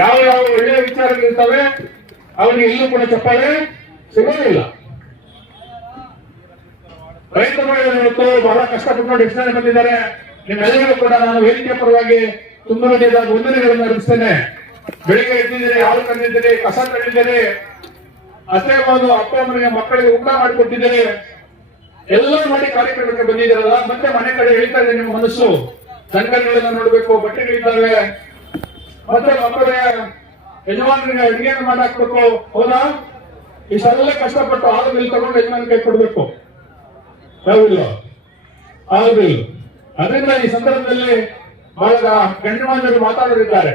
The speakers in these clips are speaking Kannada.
ಯಾವ ಯಾವ ಒಳ್ಳೆಯ ವಿಚಾರಗಳಿರ್ತವೆ, ಅವನಿಗೆ ಇಲ್ಲೂ ಕೂಡ ಚಪ್ಪಾಳೆ ಸಿಗೋದಿಲ್ಲ. ರೈತ ಇವತ್ತು ಬಹಳ ಕಷ್ಟಪಟ್ಟು ಹೆಚ್ಚಿನ ಬಂದಿದ್ದಾರೆ. ನಿಮ್ಮೆಲ್ಲರಿಗೂ ಕೂಡ ನಾನು ವೇದಿಕೆ ಪರವಾಗಿ ತುಂಬ ವಂದನೆಗಳನ್ನು ಅರ್ಪಿಸ್ತೇನೆ. ಬೆಳಿಗ್ಗೆ ಎದ್ದಿದ್ದೀರಿ, ಹಾಲು ತಂದಿದ್ದೀರಿ, ಕಸ ತಂದಿದ್ದೀರಿ ಅಷ್ಟೇ ಒಂದು ಅಪ್ಪ ಮಕ್ಕಳಿಗೆ ಊಟ ಮಾಡಿಕೊಟ್ಟಿದ್ದೀರಿ. ಎಲ್ಲ ಮಾಡಿ ಕಾರ್ಯಕ್ರಮಕ್ಕೆ ಬಂದಿದ್ದೀರಲ್ಲ, ಮತ್ತೆ ಮನೆ ಕಡೆ ಹೇಳ್ತಾ ಇದೆ ನಿಮ್ಮ ಮನಸ್ಸು. ಸಂಘಗಳನ್ನ ನೋಡ್ಬೇಕು, ಬಟ್ಟೆಗಳಿದ್ದಾವೆ. ಮತ್ತೆ ಮಕ್ಕಳಿಗೆ ಯಜಮಾನರಿಗೆ ಅಡಿಗೆಯನ್ನು ಮಾಡಾಕ್ಬೇಕು, ಹೌದಾ? ಇಷ್ಟೆಲ್ಲ ಕಷ್ಟಪಟ್ಟು ಆದ ಬಿಲ್ ತಗೊಂಡು ಯಜಮಾನ ಕೈ ಕೊಡ್ಬೇಕು. ಹೌದಿಲ್ಲ ಬಿಲ್ ಅದರಿಂದ ಈ ಸಂದರ್ಭದಲ್ಲಿ ಬಹಳ ಗಣ್ಯಮಾನ್ಯರು ಮಾತಾಡಲಿದ್ದಾರೆ.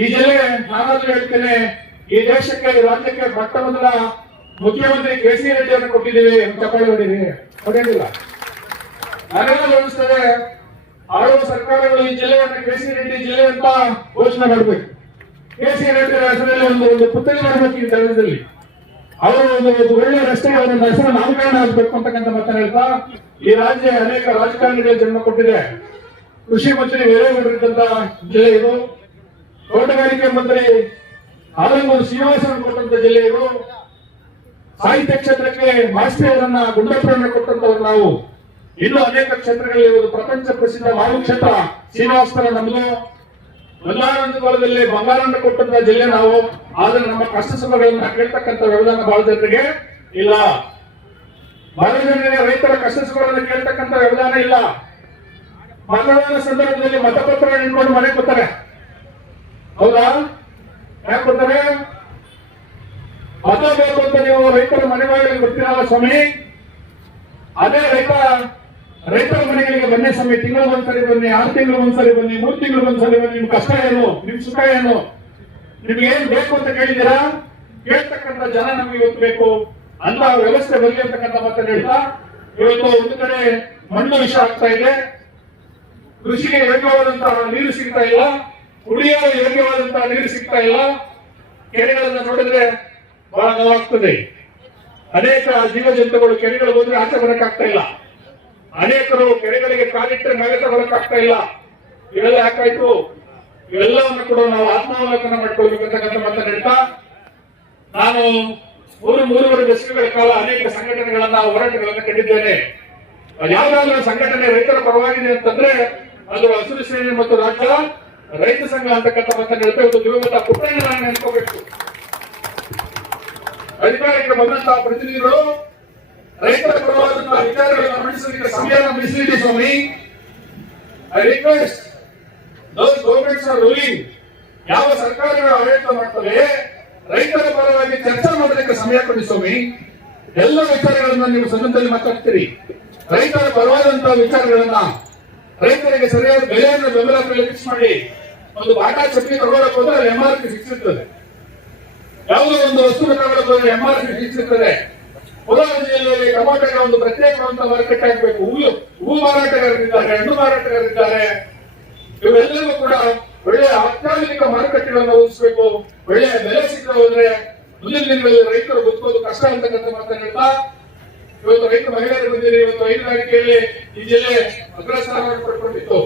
ಈ ಜಿಲ್ಲೆ ನಾನಾದ್ರೂ ಹೇಳ್ತೇನೆ, ಈ ದೇಶಕ್ಕೆ ಈ ರಾಜ್ಯಕ್ಕೆ ಮೊದಲ ಮುಖ್ಯಮಂತ್ರಿ ಕೆ ಸಿ ರೆಡ್ಡಿಯನ್ನು ಕೊಟ್ಟಿದ್ದೀವಿ ಚಪ್ಪಾಳೆ ಹೊಡೀರಿ ಹೊಡೆಯಲಿಲ್ಲ ನನಗೆ ಅನಿಸ್ತದೆ ಆಳುವ ಸರ್ಕಾರಗಳು ಈ ಜಿಲ್ಲೆಯನ್ನು ಕೆಸಿ ರೆಡ್ಡಿ ಜಿಲ್ಲೆ ಅಂತ ಘೋಷಣೆ ಮಾಡಬೇಕು. ಕೆ ಸಿ ರೆಡ್ಡಿ ಹೆಸರಲ್ಲಿ ಒಂದು ಒಂದು ಪುತ್ಥಳಿ ಮಾಡಬೇಕು ಈ ನಗರದಲ್ಲಿ ಅವರು ಒಂದು ಒಂದು ಒಳ್ಳೆಯ ರಸ್ತೆ ಹೆಸರು ನಾಮಕರಣ ಆಗಬೇಕು ಅಂತಕ್ಕಂಥ ಮಾತನ್ನ ಹೇಳ್ತಾ, ಈ ರಾಜ್ಯ ಅನೇಕ ರಾಜಕಾರಣಿಗಳಿಗೆ ಜನ್ಮ ಕೊಟ್ಟಿದೆ. ಕೃಷಿ ಮಂತ್ರಿ ವೀರೇಗೌಡರಿದ್ದಂತ ಜಿಲ್ಲೆ ಇದು. ತೋಟಗಾರಿಕೆ ಮಂತ್ರಿ ಆಲಂಗೂರು ಶ್ರೀನಿವಾಸನ್ ಕೊಟ್ಟಂತ ಜಿಲ್ಲೆ ಇದು. ಸಾಹಿತ್ಯ ಕ್ಷೇತ್ರಕ್ಕೆ ಮಾಸ್ತಿ ಅವರನ್ನ ಗುಂಡಪ್ಪರನ್ನ ಕೊಟ್ಟಂತವ್ರು ನಾವು. ಇನ್ನು ಅನೇಕ ಕ್ಷೇತ್ರಗಳಲ್ಲಿ ಒಂದು ಪ್ರಪಂಚ ಪ್ರಸಿದ್ಧ ವಾಯು ಕ್ಷೇತ್ರ ಶ್ರೀನಿವಾಸ್ತರ ಬಂಗಾರಾಂತ ಕಾಲದಲ್ಲಿ ಬಂಗಾರನ್ನ ಕೊಟ್ಟಂತ ಜಿಲ್ಲೆ ನಾವು. ಆದ್ರೆ ನಮ್ಮ ಕಷ್ಟ ಸುಖಗಳನ್ನ ಕೇಳ್ತಕ್ಕಂಥ ವ್ಯವಧಾನ ಬಹಳ ಜನರಿಗೆ ಇಲ್ಲ. ಬಹಳ ಜನರಿಗೆ ರೈತರ ಕಷ್ಟ ಸುಖಗಳನ್ನು ಕೇಳ್ತಕ್ಕಂಥ ವ್ಯವಧಾನ ಇಲ್ಲ. ಮತದಾನ ಸಂದರ್ಭದಲ್ಲಿ ಮತಪತ್ರ ಇಟ್ಕೊಂಡು ಮನೆ ಕೊಡ್ತಾರೆ ಹೌದಾ? ಯಾಕೆ ಕೊಡ್ತಾರೆ ಮತ ಬೇಕು ಅಂತ ನೀವು ರೈತರ ಮನೆ ಬಾಗಿಲಿಗೆ ಬರ್ತೀರಲ್ಲ ಸ್ವಾಮಿ? ಅದೇ ರೈತ ರೈತರ ಮನೆಗಳಿಗೆ ಬನ್ನಿ ಸ್ವಾಮಿ. ತಿಂಗಳ ಒಂದ್ಸರಿ ಬನ್ನಿ, ಆರು ತಿಂಗಳು ಒಂದ್ಸರಿ ಬನ್ನಿ, ಮೂರು ತಿಂಗಳು ಒಂದ್ಸರಿ ಬನ್ನಿ. ನಿಮ್ ಕಷ್ಟ ಏನು? ನಿಮ್ ಸುಖ ಏನು? ನಿಮ್ಗೆ ಏನ್ ಬೇಕು ಅಂತ ಕೇಳಿದ್ದೀರಾ? ಕೇಳ್ತಕ್ಕಂಥ ಜನ ನಮ್ಗೆ ಇವತ್ತು ಬೇಕು. ಅಂತ ವ್ಯವಸ್ಥೆ ಬರಲಿ ಅಂತಕ್ಕಂಥ ಮತ್ತೆ ಹೇಳ್ತಾ, ಇವತ್ತು ಒಂದು ಕಡೆ ಮಣ್ಣು ವಿಷ ಆಗ್ತಾ ಇದೆ. ಕೃಷಿಗೆ ಯೋಗ್ಯವಾದಂತ ನೀರು ಸಿಗ್ತಾ ಇಲ್ಲ. ಕುಡಿಯಲು ಯೋಗ್ಯವಾದಂತ ನೀರು ಸಿಗ್ತಾ ಇಲ್ಲ. ಕೆರೆಗಳನ್ನ ನೋಡಿದ್ರೆ ಬಹಳ ನೋವಾಗ್ತದೆ ಅನೇಕ ಜೀವ ಜಂತುಗಳು ಕೆರೆಗಳು ಹೋದ್ರೆ ಆಚೆ ಬರಕ್ಕಾಗ್ತಾ ಇಲ್ಲ. ಅನೇಕರು ಕೆರೆಗಳಿಗೆ ಕಾಲಿಟ್ಟರೆ ಮೇಲೆ ತಗೊಳಕ್ಕಾಗ್ತಾ ಇಲ್ಲ. ಇವೆಲ್ಲ ಯಾಕಾಯ್ತು? ಇವೆಲ್ಲವನ್ನು ಕೂಡ ನಾವು ಆತ್ಮಾವಲೋಕನ ಮಾಡ್ಕೊಳ್ಬೇಕಂತಕ್ಕಂಥ ಮಾತನಾಡ್ತಾ ನಾನು ಮೂರು ಮೂರುವರೆ ದಶಕಗಳ ಕಾಲ ಅನೇಕ ಸಂಘಟನೆಗಳನ್ನ ಹೋರಾಟಗಳನ್ನ ಕಂಡಿದ್ದೇನೆ. ಯಾವ್ದಾದ್ರೂ ಸಂಘಟನೆ ರೈತರ ಪರವಾಗಿದೆ ಅಂತಂದ್ರೆ, ಅದು ಹಸಿರು ಶ್ರೇಣಿ ಮತ್ತು ರಾಜ್ಯ, ರೈತ ಸಂಘ ಅಂತಕ್ಕಂಥ ಮಾತನಾಡುತ್ತೆ ಒಂದು ದಿವಂಗತ ಪುಟ್ಟಣ್ಣ ನಾನು ನೆನ್ಕೋಬೇಕು ಅಧಿಕಾರಕ್ಕೆ ಬಂದಂತಹ ಪ್ರತಿನಿಧಿಗಳು ರೈತರ ಪರವಾದಂತಹ ವಿಚಾರಗಳನ್ನು ಮೀಸಲಿಡಿ ಸ್ವಾಮಿ. I request those governments are ruling ಯಾವ ಸರ್ಕಾರಗಳು ಆಡಳಿತ ಮಾಡ್ತವೆ, ರೈತರ ಪರವಾಗಿ ಚರ್ಚೆ ಮಾಡಲಿಕ್ಕೆ ಸಮಯ ಕೊಡಿ ಸ್ವಾಮಿ. ಎಲ್ಲ ವಿಚಾರಗಳನ್ನ ನೀವು ಸದನದಲ್ಲಿ ಮಾತಾಡ್ತೀರಿ. ರೈತರ ಪರವಾದಂತಹ ವಿಚಾರಗಳನ್ನ ರೈತರಿಗೆ ಸರಿಯಾದ ಬೆಲೆಯನ್ನು ಬೆಂಬಲ ಬೆಲೆ ಫಿಕ್ಸ್ ಮಾಡಿ, ಒಂದು ಬಾಟಾ ಚಟ್ನಿ ತಗೊಳಕ್ ಹೋದ್ರೆ ಎಂ ಆರ್ ಪಿ ಸಿಕ್ಸಿರ್ತದೆ ಯಾವುದೋ ಒಂದು ವಸ್ತುನ ತಗೊಳಕ್ ಹೋದ್ರೆ ಎಂ ಆರ್ ಪಿ ಸಿಕ್ಸಿರ್ತದೆ ಕೋಲಾರ ಜಿಲ್ಲೆಯಲ್ಲಿ ಟೊಮಾಟೋಗೆ ಒಂದು ಪ್ರತ್ಯೇಕವಾದಂತ ಮಾರುಕಟ್ಟೆ ಆಗಬೇಕು ಹೂ ಮಾರಾಟಗಾರರಿದ್ದಾರೆ ಹಣ್ಣು ಮಾರಾಟಗಾರರಿದ್ದಾರೆ. ಇವೆಲ್ಲವೂ ಕೂಡ ಒಳ್ಳೆಯ ಅತ್ಯಾಧುನಿಕ ಮಾರುಕಟ್ಟೆಗಳನ್ನು ಒದಗಿಸಬೇಕು ಒಳ್ಳೆಯ ಬೆಲೆ ಸಿಗ್ತಾ ಹೋದ್ರೆ ಮುಂದಿನ ದಿನಗಳಲ್ಲಿ ರೈತರು ಬದುಕೋದು ಕಷ್ಟ ಅಂತಕ್ಕಂಥ ಮಾತನ್ನ ಹೇಳ್ತಾ ಇವತ್ತು ರೈತ ಮಹಿಳೆಯರು ಬಂದಿದೆ ಇವತ್ತು ಹೈನುಗಾರಿಕೆಯಲ್ಲಿ ಈ ಜಿಲ್ಲೆ ಅಗ್ರಸ್ಥಾನ ಪಡ್ಕೊಂಡಿತ್ತು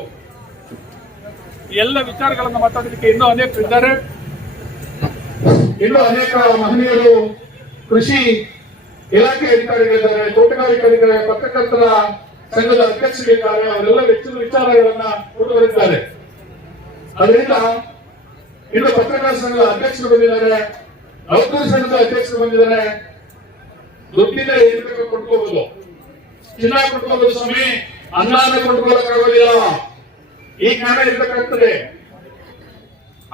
ಎಲ್ಲ ವಿಚಾರಗಳನ್ನು ಮಾತಾಡಲಿಕ್ಕೆ ಇನ್ನೂ ಅನೇಕರು ಇದ್ದಾರೆ. ಇನ್ನೂ ಅನೇಕ ಮಹನೀಯರು ಕೃಷಿ ಇಲಾಖೆ ಅಧಿಕಾರಿಗಳಿದ್ದಾರೆ ತೋಟಗಾರಿಕರಿದ್ದಾರೆ ಪತ್ರಕರ್ತರ ಸಂಘದ ಅಧ್ಯಕ್ಷರಿದ್ದಾರೆ, ಅವರೆಲ್ಲ ಹೆಚ್ಚಿನ ವಿಚಾರಗಳನ್ನ ಮುಂದುವರಿದ್ದಾರೆ ಅದರಿಂದ ಇನ್ನು ಪತ್ರಕರ್ತರ ಸಂಘದ ಅಧ್ಯಕ್ಷರು ಬಂದಿದ್ದಾರೆ ನೌಕರ ಸಂಘದ ಅಧ್ಯಕ್ಷರು ಬಂದಿದ್ದಾರೆ. ದುಡ್ಡಿನ ಏನ್ ಕೊಟ್ಕೋಬಹುದು ಚಿನ್ನ ಕೊಟ್ಕೋಬಹುದು ಸ್ವಾಮಿ ಅನ್ನಾನ ಕೊಟ್ಕೊಳ್ಳೋಕ್ಕಾಗೋದಿಲ್ಲ ಈ ಕಾರಣ ಇರ್ಬೇಕಾಗ್ತದೆ.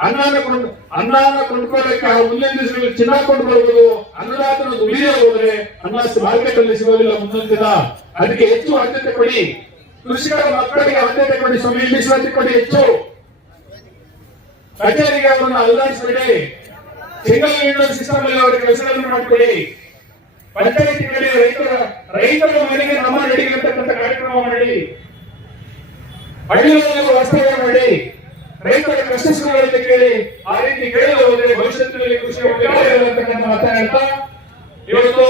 ಅನ್ನಾನ ಕೊಡ್ ಅನ್ನಾನ ಕೊಂಡ್ಕೊಳ್ಳಕ್ಕೆ ಮುಂದಿನ ಚಿನ್ನ ಕೊಂಡ್ಕೊಳ್ಬಹುದು ಅನ್ನದಾತನ ದುಡಿಯೇ ಹೋದ್ರೆ ಅನ್ನ ಮಾರ್ಕೆಟ್ ಅಲ್ಲಿ ಸಿಗೋದಿಲ್ಲ ಮುಂದಿನ ದಿನ ಅದಕ್ಕೆ ಹೆಚ್ಚು ಆದ್ಯತೆ ಕೊಡಿ. ಕೃಷಿಕರ ಮಕ್ಕಳಿಗೆ ಆದ್ಯತೆ ಕೊಡಿ, ಸ್ವಾಮಿ ಮೀಸಲಾತಿ ಕೊಡಿ ಹೆಚ್ಚು. ಕಚೇರಿಗೆ ಅವರನ್ನು ಅಲ್ಲಾಡಿಸಬೇಡಿ. ಸಿಂಗಲ್ ವಿಂಡೋ ಸಿಸ್ಟಮ್ ಅಲ್ಲಿ ಅವರಿಗೆ ಕೆಲಸಗಳನ್ನು ಮಾಡಿಕೊಡಿ ಪಂಚಾಯತಿಗಳಲ್ಲಿ ರೈತರ ರೈತರ ಮನೆಗೆ ನಮ್ಮ ನಡಿಗೆ ಕಾರ್ಯಕ್ರಮ ಮಾಡಿ. ಹಳ್ಳಿಗಳಲ್ಲಿ ವ್ಯವಸ್ಥೆ ಮಾಡಿ. ರೈತರ ಕಷ್ಟ ಸುಖಗಳನ್ನು ಕೇಳಿ ಆ ರೀತಿ ಕೇಳಿದ ಹೋದ್ರೆ ಭವಿಷ್ಯದಲ್ಲಿ ಕೃಷಿ ಮಾತನಾಡ್ತಾ ಇವತ್ತು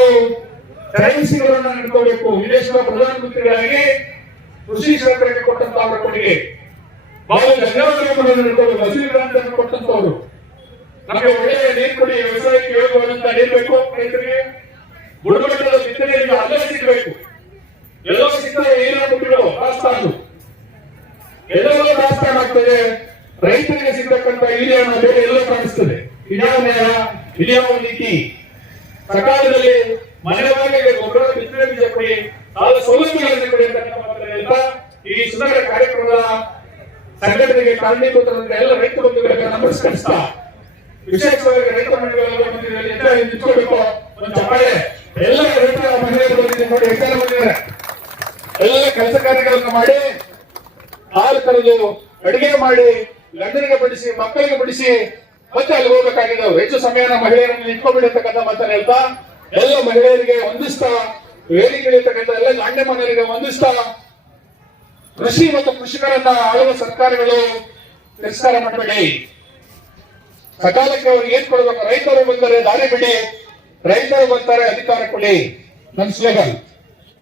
ಕರೆನ್ಸಿಗಳನ್ನ ನಡ್ಕೋಬೇಕು ವಿದೇಶದ ಪ್ರಧಾನಮಂತ್ರಿಗಳಾಗಿ ಕೃಷಿ ಕ್ಷೇತ್ರಕ್ಕೆ ಕೊಟ್ಟಂತ ಅವರ ಕೊಡುಗೆ ಬಹಳ ಧನ್ಯವಾದಗಳನ್ನು ನಡ್ಕೋಬೇಕು ಹಸಿರು ಕ್ರಾಂತಿಯನ್ನು ಕೊಟ್ಟಂತವರು ನಮಗೆ ಒಳ್ಳೆಯ ನೀರು ಕೊಡಿ, ವ್ಯವಸಾಯಕ್ಕೆ ಯೋಗ್ಯವಾದಂತ ನೀರು ಬೇಕು ರೈತರಿಗೆ. ಗುಣಮಟ್ಟದ ಬಿತ್ತನೆಯಿಂದ ಅಲ್ಲೇ ಸಿಗಬೇಕು. ಎಲ್ಲೋ ಸಿಗ್ತದೆ ಏನೋ ಬಿಟ್ಟು ರಾಜಸ್ಥಾನ ಎಲ್ಲೆಲ್ಲೋ ರಾಜಸ್ಥಾನ ಆಗ್ತದೆ. ರೈತರಿಗೆ ಸಿಗ್ತಕ್ಕಂಥ ಹಿರಿಯಣ್ಣ ಬೇರೆ ಎಲ್ಲ ಕಾಣಿಸ್ತದೆ. ಇದ್ಯಾವ ನ್ಯಾಯ ಇದ್ಯಾವ ನೀತಿ. ಸಕಾಲದಲ್ಲಿ ಮನೆ ಗೊಬ್ಬರ ಬಿತ್ತನೆ ಬೀಜ ಕೊಡಿ ಸಾಲ ಸೌಲಭ್ಯಗಳನ್ನು ಕೊಡಿ ಅಂತ ಈ ಸುಂದರ ಕಾರ್ಯಕ್ರಮದ ಸಂಘಟನೆಗೆ ಕಾರಣೀಕೃತ ಎಲ್ಲ ರೈತ ಬಂಧುಗಳಿಗೆ ನಮಸ್ಕರಿಸ್ತಾ, ವಿಶೇಷವಾಗಿ ರೈತ ಮಂಡಳಿಗಳು ಬಂದಿದ್ದಾರೆ ಎಲ್ಲ ನಿಂತ್ಕೊಳ್ಬೇಕು. ಒಂದು ಚಪ್ಪಾಳೆ. ಎಲ್ಲ ರೈತ ಮಹಿಳೆಯರು ಬಂದಿದ್ದಾರೆ ನೋಡಿ ಜನ ಬಂದಿದ್ದಾರೆ. ಎಲ್ಲ ಕೆಲಸ ಕಾರ್ಯಗಳನ್ನು ಮಾಡಿ, ಹಾಲು ಕರೆದು ಅಡಿಗೆ ಮಾಡಿ ಗಂಡನಿಗೆ ಬಡಿಸಿ, ಮಕ್ಕಳಿಗೆ ಬಡಿಸಿ, ಮತ್ತೆ ಅಲ್ಲಿ ಹೋಗ್ಬೇಕಾಗಿದೆ ಹೆಚ್ಚು ಸಮಯನ ಮಹಿಳೆಯರನ್ನು ನಿಂತ್ಕೊಂಡ್ಬಿಡಿ ಅಂತಕ್ಕಂಥ ಮಾತನ್ನ ಹೇಳ್ತಾ, ಎಲ್ಲ ಮಹಿಳೆಯರಿಗೆ ವಂದಿಸ್ತಾ ವೇದಿಕೆಗಳಿರ್ತಕ್ಕಂಥ ಎಲ್ಲ ಗಂಡ ಮನೆಯರಿಗೆ ವಂದಿಸ್ತಾ ಕೃಷಿ ಮತ್ತು ಕೃಷಿಕರನ್ನ ಆಳುವ ಸರ್ಕಾರಗಳು ತಿರಸ್ಕಾರ ಮಾಡಬೇಡಿ. ಸಕಾಲಕ್ಕೆ ಅವ್ರಿಗೆ ಏನ್ ಕೊಡ್ಬೇಕು? ರೈತರು ಬಂದರೆ ದಾರಿ ಬಿಡಿ. ರೈತರು ಬರ್ತಾರೆ ಅಧಿಕಾರ ಕೊಡಿ. ನನ್ನ ಸ್ಲೋಗನ್.